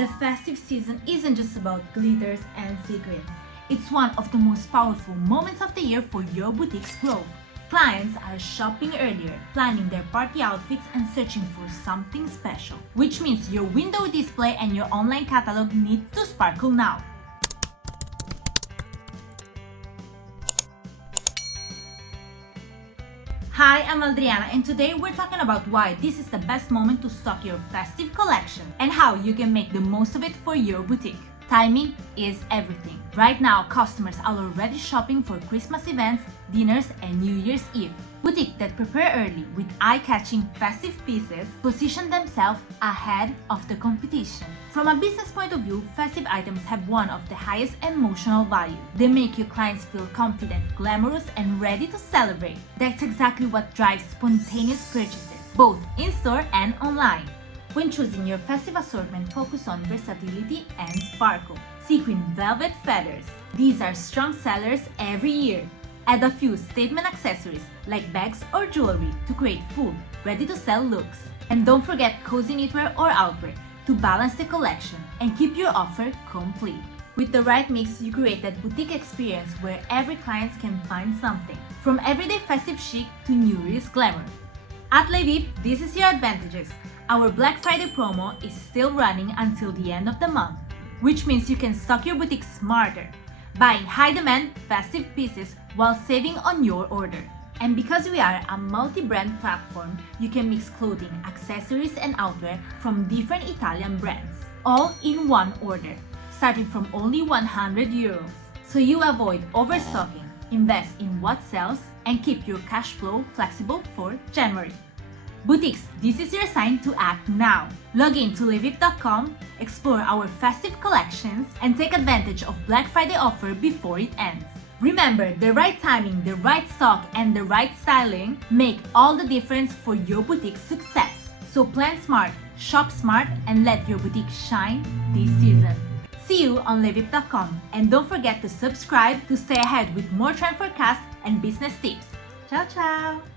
The festive season isn't just about glitters and sequins. It's one of the most powerful moments of the year for your boutique's growth. Clients are shopping earlier, planning their party outfits and searching for something special, which means your window display and your online catalog need to sparkle now. Hi, I'm Aldriana and today we're talking about why this is the best moment to stock your festive collection and how you can make the most of it for your boutique. Timing is everything. Right now, customers are already shopping for Christmas events, dinners, and New Year's Eve. Boutiques that prepare early with eye-catching festive pieces position themselves ahead of the competition. From a business point of view, festive items have one of the highest emotional value. They make your clients feel confident, glamorous, and ready to celebrate. That's exactly what drives spontaneous purchases, both in-store and online. When choosing your festive assortment, focus on versatility and sparkle. Sequin velvet feathers. These are strong sellers every year. Add a few statement accessories like bags or jewelry to create full, ready-to-sell looks. And don't forget cozy knitwear or outerwear to balance the collection and keep your offer complete. With the right mix, you create that boutique experience where every client can find something, from everyday festive chic to New Year's glamour. At Leivip, this is your advantages. Our Black Friday promo is still running until the end of the month, which means you can stock your boutique smarter, buying high-demand, festive pieces while saving on your order. And because we are a multi-brand platform, you can mix clothing, accessories, and outerwear from different Italian brands, all in one order, starting from only €100. So you avoid overstocking, invest in what sells, and keep your cash flow flexible for January. Boutiques, this is your sign to act now. Log in to Leivip.com, explore our festive collections, and take advantage of Black Friday offer before it ends. Remember, the right timing, the right stock, and the right styling make all the difference for your boutique's success. So plan smart, shop smart, and let your boutique shine this season. See you on Leivip.com, and don't forget to subscribe to stay ahead with more trend forecasts and business tips. Ciao, ciao!